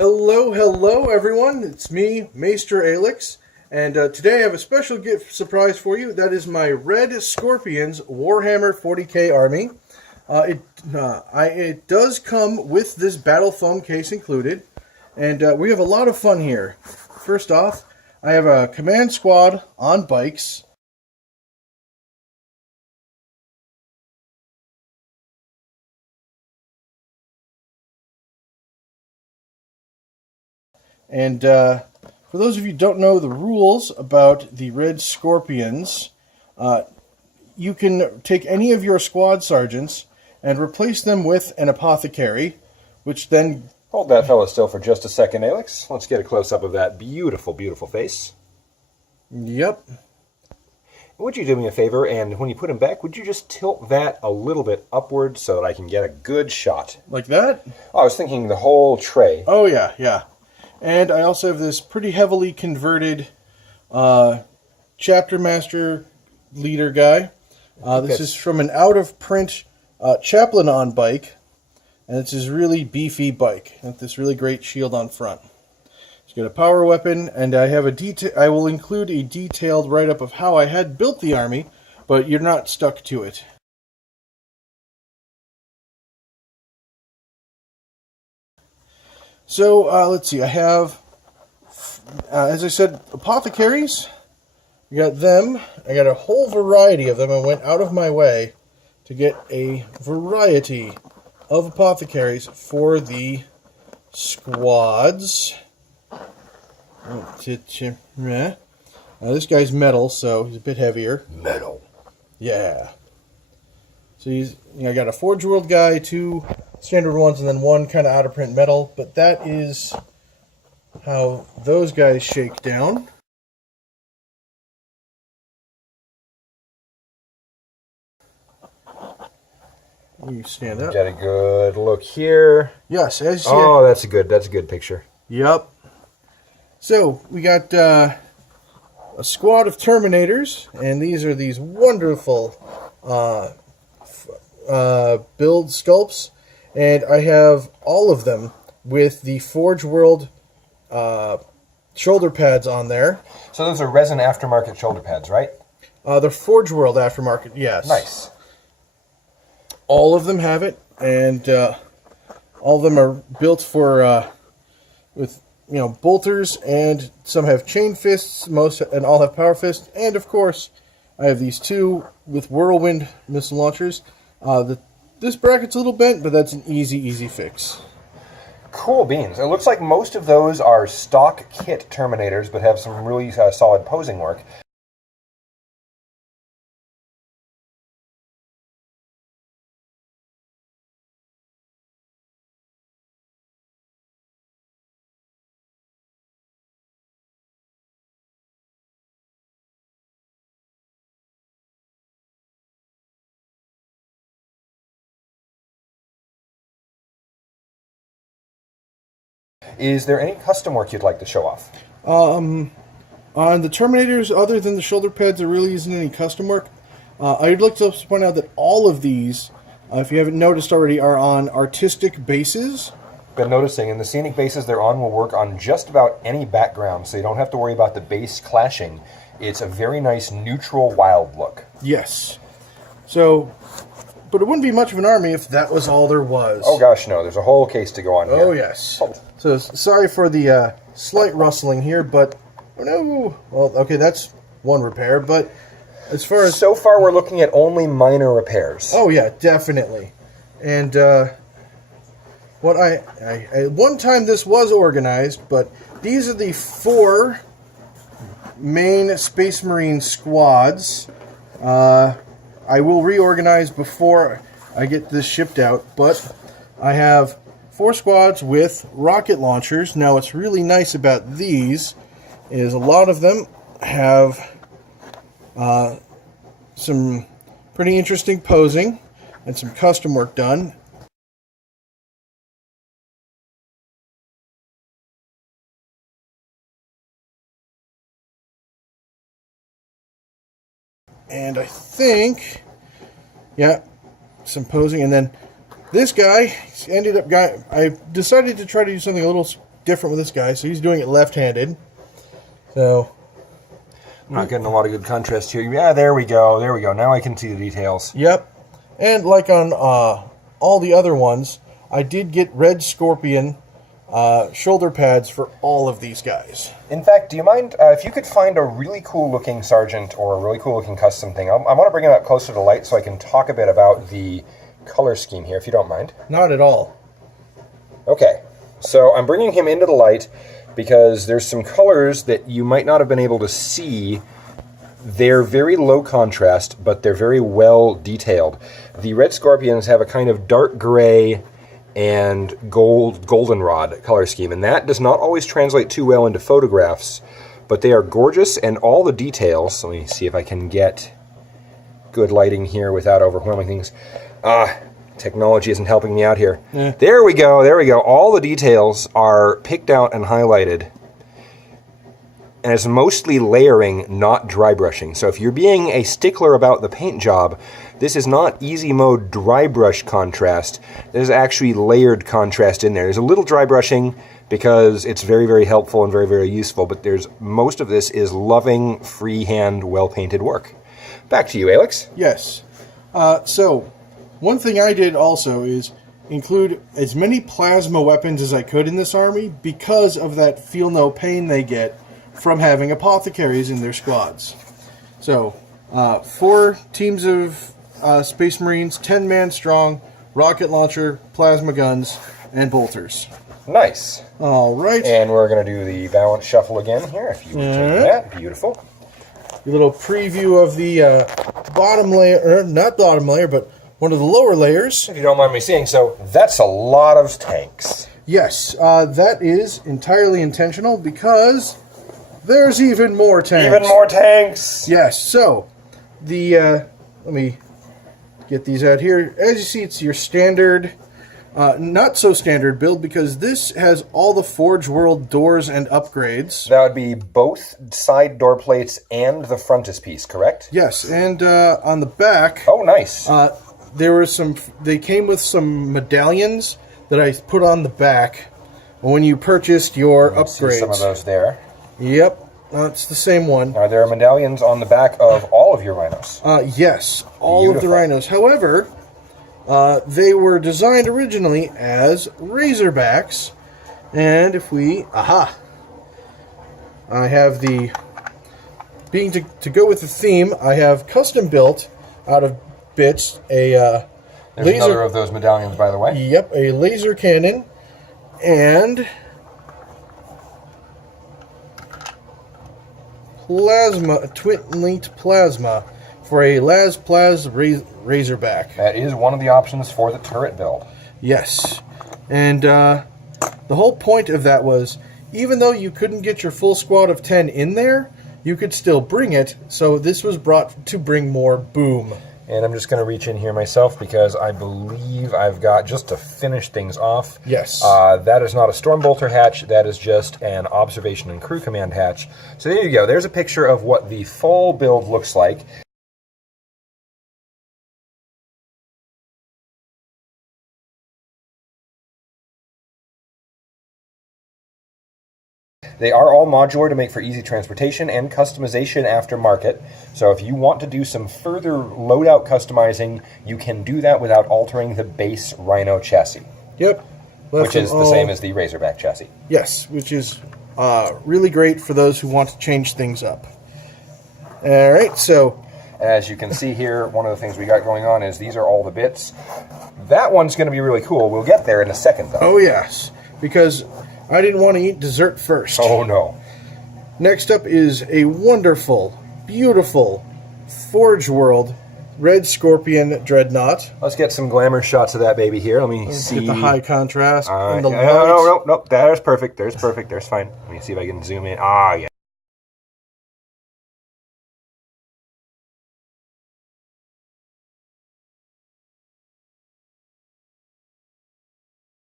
Hello everyone, it's me, Maester Aelix, and today I have a special gift surprise for you. That is my RedScorpions Warhammer 40K army. It does come with this battle foam case included, and we have a lot of fun here. First off, I have a command squad on bikes. And for those of you who don't know the rules about the RedScorpions, you can take any of your squad sergeants and replace them with an Apothecary, which then... Hold that fella still for just a second, Aelix. Let's get a close-up of that beautiful, beautiful face. Yep. Would you do me a favor, and when you put him back, would you just tilt that a little bit upward so that I can get a good shot? Like that? Oh, I was thinking the whole tray. Oh, yeah, yeah. And I also have this pretty heavily converted Chapter Master leader guy. This is from an out-of-print Chaplain on bike, and it's his really beefy bike with this really great shield on front. It's got a power weapon, and I have I will include a detailed write-up of how I had built the army, but you're not stuck to it. So, let's see, I have, as I said, Apothecaries. I got them. I got a whole variety of them. I went out of my way to get a variety of Apothecaries for the squads. Now, this guy's metal, so he's a bit heavier. Metal. Yeah. So I got a Forge World guy, two standard ones, and then one kind of out-of-print metal. But that is how those guys shake down. You stand up. Got a good look here. Yes, as you Oh, that's a good picture. Yep. So we got a squad of Terminators, and these are these wonderful build sculpts, and I have all of them with the Forge World shoulder pads on there. So those are resin aftermarket shoulder pads, right? The Forge World aftermarket, yes. Nice. All of them have it, and all of them are built for with bolters, and some have chain fists, and all have power fists, and of course I have these two with Whirlwind missile launchers. This bracket's a little bent, but that's an easy fix. Cool beans. It looks like most of those are stock kit Terminators, but have some really solid posing work. Is there any custom work you'd like to show off? On the Terminators, other than the shoulder pads, there really isn't any custom work. I'd like to point out that all of these, if you haven't noticed already, are on artistic bases. Been noticing, and the scenic bases they're on will work on just about any background, so you don't have to worry about the base clashing. It's a very nice neutral wild look. Yes. So, but it wouldn't be much of an army if that was all there was. Oh gosh, no. There's a whole case to go on here. Oh yes. So sorry for the slight rustling here, but oh no. Well, okay, that's one repair, but as far as so far we're looking at only minor repairs. Oh yeah, definitely. And what at one time this was organized, but these are the 4 main Space Marine squads. I will reorganize before I get this shipped out, but I have 4 squads with rocket launchers. Now, what's really nice about these is a lot of them have some pretty interesting posing and some custom work done. And I think, yeah, some posing, and then this guy ended up... I decided to try to do something a little different with this guy, so he's doing it left-handed. So... I'm not getting a lot of good contrast here. Yeah, there we go. There we go. Now I can see the details. Yep. And like on all the other ones, I did get RedScorpion shoulder pads for all of these guys. In fact, do you mind if you could find a really cool-looking sergeant or a really cool-looking custom thing? I want to bring it up closer to light so I can talk a bit about the color scheme here, if you don't mind. Not at all. Okay. So I'm bringing him into the light because there's some colors that you might not have been able to see. They're very low contrast, but they're very well detailed. The RedScorpions have a kind of dark gray and goldenrod color scheme, and that does not always translate too well into photographs, but they are gorgeous, and all the details... Let me see if I can get good lighting here without overwhelming things. Technology isn't helping me out here. Yeah. There we go, there we go. All the details are picked out and highlighted. And it's mostly layering, not dry brushing. So if you're being a stickler about the paint job, this is not easy mode dry brush contrast. There's actually layered contrast in there. There's a little dry brushing because it's very, very helpful and very, very useful, but most of this is loving, freehand, well-painted work. Back to you, Aelix. Yes. So, one thing I did also is include as many plasma weapons as I could in this army because of that feel no pain they get from having apothecaries in their squads. So, 4 teams of Space Marines, 10-man strong, rocket launcher, plasma guns, and bolters. Nice. All right. And we're going to do the balance shuffle again here, if you would take that. Beautiful. A little preview of the bottom layer, not bottom layer, but one of the lower layers. If you don't mind me saying so, that's a lot of tanks. Yes, that is entirely intentional because there's even more tanks. Even more tanks! Yes, so, let me get these out here. As you see, it's your standard, not so standard build because this has all the Forge World doors and upgrades. That would be both side door plates and the frontispiece, correct? Yes, and on the back... Oh, nice. They came with some medallions that I put on the back when you purchased your upgrades. See some of those there. Yep, it's the same one. Are there medallions on the back of all of your rhinos? Yes, all Beautiful. of the rhinos. However, they were designed originally as Razorbacks, and if we... I have the... To go with the theme, I have custom built out of bits There's another of those medallions, by the way. Yep, a laser cannon, and twin-linked plasma for a Razorback. That is one of the options for the turret build. Yes, and the whole point of that was, even though you couldn't get your full squad of 10 in there, you could still bring it, so this was brought to bring more boom. And I'm just going to reach in here myself because I believe I've got, just to finish things off. Yes. That is not a Stormbolter hatch. That is just an Observation and Crew Command hatch. So there you go. There's a picture of what the full build looks like. They are all modular to make for easy transportation and customization aftermarket. So if you want to do some further loadout customizing, you can do that without altering the base Rhino chassis. Yep. Which is the same as the Razorback chassis. Yes, which is really great for those who want to change things up. All right, so... As you can see here, one of the things we got going on is these are all the bits. That one's going to be really cool. We'll get there in a second, though. Oh, yes, because I didn't want to eat dessert first. Oh, no. Next up is a wonderful, beautiful Forge World RedScorpion Dreadnought. Let's get some glamour shots of that baby here. Let me see. Get the high contrast. And the no. There's perfect. There's perfect. There's fine. Let me see if I can zoom in. Ah, yeah.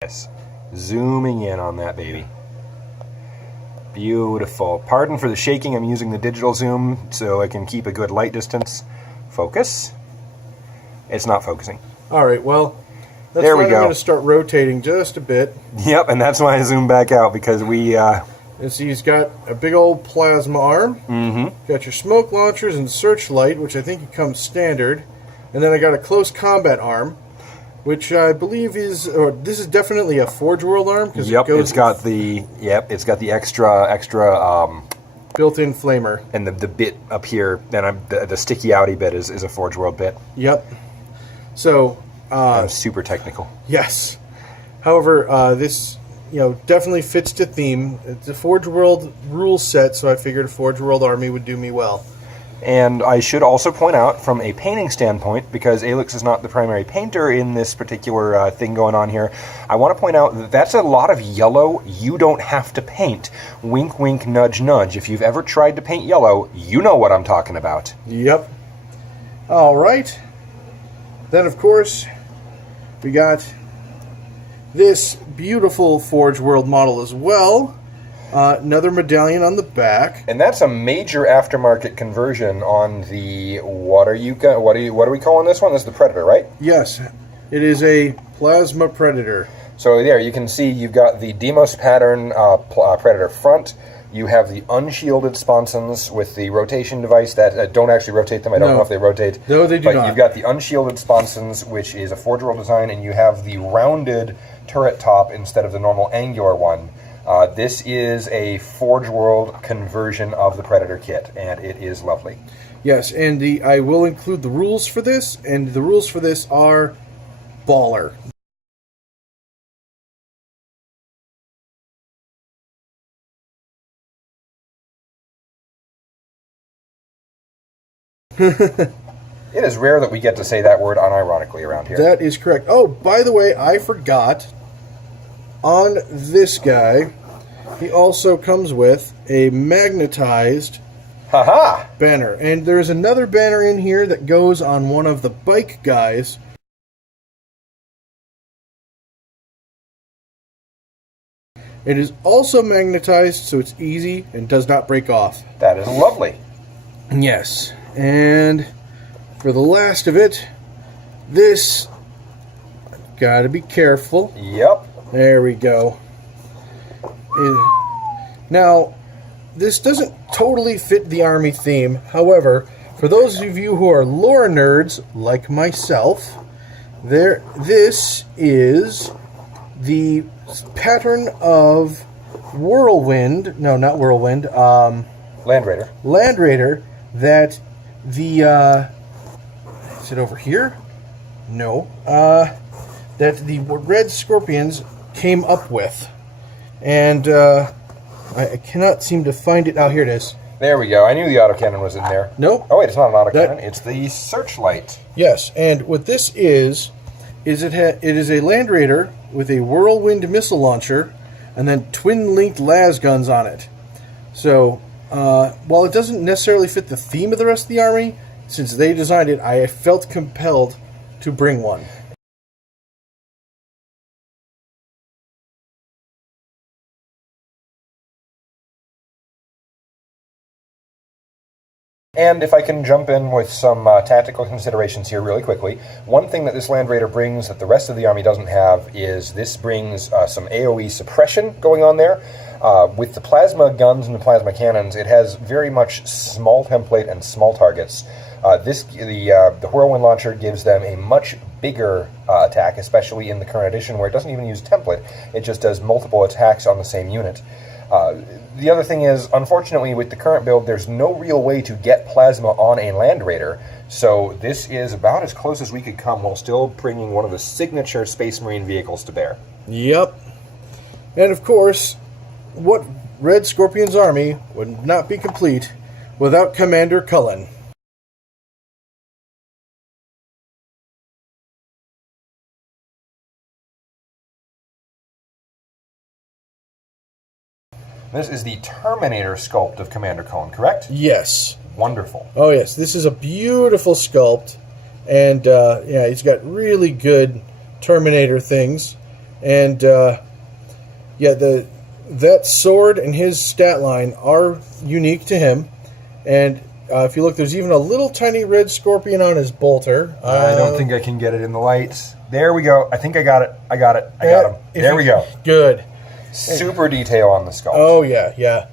Yes. Zooming in on that baby. Beautiful. Pardon for the shaking. I'm using the digital zoom so I can keep a good light distance. Focus. It's not focusing. All right, well, There we I'm go. going to start rotating just a bit. Yep, and that's why I zoomed back out, because we... And see, he's got a big old plasma arm. Mm-hmm. Got your smoke launchers and searchlight, which I think comes standard. And then I got a close combat arm, which I believe is, or this is definitely a Forge World arm. Yep, it's got the extra built-in flamer. And the bit up here, and the sticky outy bit is a Forge World bit. Yep. So... super technical. Yes. However, this... definitely fits the theme. It's a Forge World rule set, so I figured a Forge World army would do me well. And I should also point out, from a painting standpoint, because Aelix is not the primary painter in this particular thing going on here, I want to point out that that's a lot of yellow you don't have to paint. Wink, wink, nudge, nudge. If you've ever tried to paint yellow, you know what I'm talking about. Yep. All right. Then, of course, we got this beautiful Forge World model as well. Another medallion on the back. And that's a major aftermarket conversion on the... What are we calling this one? This is the Predator, right? Yes. It is a Plasma Predator. So there, you can see you've got the Diemos pattern Predator front. You have the unshielded sponsons with the rotation device that don't actually rotate them. I don't know if they rotate. No, they do not. But you've got the unshielded sponsons, which is a Forge World design, and you have the rounded turret top instead of the normal angular one. This is a Forge World conversion of the Predator kit, and it is lovely. Yes, and I will include the rules for this, and the rules for this are baller. It is rare that we get to say that word unironically around here. That is correct. Oh, by the way, I forgot. On this guy, he also comes with a magnetized banner. And there's another banner in here that goes on one of the bike guys. It is also magnetized, so it's easy and does not break off. That is lovely. Yes. And for the last of it, this, gotta be careful. Yep. There we go. Now, this doesn't totally fit the army theme. However, for those of you who are lore nerds, like myself, this is the pattern of Whirlwind. No, not Whirlwind. Land Raider. Land Raider that the... is it over here? No. That the RedScorpions came up with. And I cannot seem to find it. Oh, here it is. There we go. I knew the autocannon was in there. Nope. Oh, wait, it's not an autocannon. It's the searchlight. Yes, and what this is it is a Land Raider with a Whirlwind missile launcher and then twin-linked lasguns on it. So, while it doesn't necessarily fit the theme of the rest of the army, since they designed it, I felt compelled to bring one. And if I can jump in with some tactical considerations here really quickly, one thing that this Land Raider brings that the rest of the army doesn't have is this brings some AoE suppression going on there. With the plasma guns and the plasma cannons, it has very much small template and small targets. The Whirlwind launcher gives them a much bigger attack, especially in the current edition where it doesn't even use template. It just does multiple attacks on the same unit. The other thing is, unfortunately, with the current build, there's no real way to get plasma on a Land Raider, so this is about as close as we could come while still bringing one of the signature Space Marine vehicles to bear. Yep. And of course, what RedScorpions army would not be complete without Commander Culln. This is the Terminator sculpt of Commander Culln, correct? Yes. Wonderful. Oh yes, this is a beautiful sculpt, and yeah, he's got really good Terminator things, and yeah, that sword and his stat line are unique to him, and If you look, there's even a little tiny red scorpion on his bolter. I don't think I can get it in the light. There we go. I think I got it. I got him. There we go. Good. Super detail on the sculpt. Oh yeah.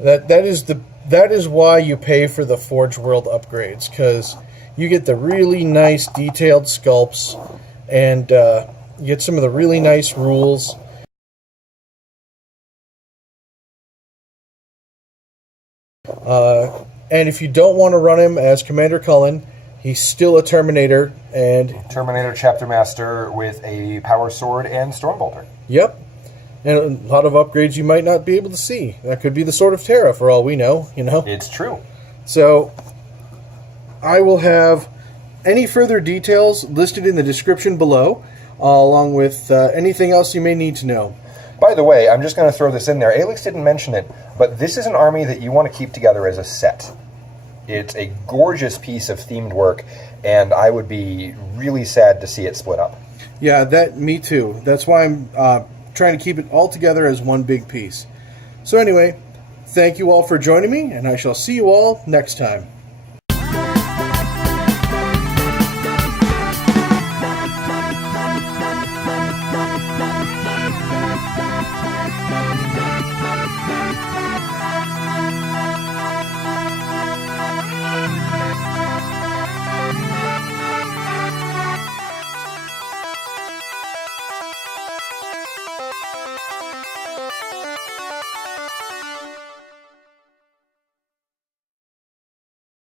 That is why you pay for the Forge World upgrades, because you get the really nice detailed sculpts, and you get some of the really nice rules. And if you don't want to run him as Commander Culln, he's still a Terminator, and Terminator Chapter Master with a Power Sword and Stormbolter. Yep. And a lot of upgrades you might not be able to see. That could be the Sword of Terra, for all we know, you know? It's true. So, I will have any further details listed in the description below, along with anything else you may need to know. By the way, I'm just going to throw this in there. Aelix didn't mention it, but this is an army that you want to keep together as a set. It's a gorgeous piece of themed work, and I would be really sad to see it split up. Yeah, me too. That's why I'm trying to keep it all together as one big piece. So anyway, thank you all for joining me, and I shall see you all next time.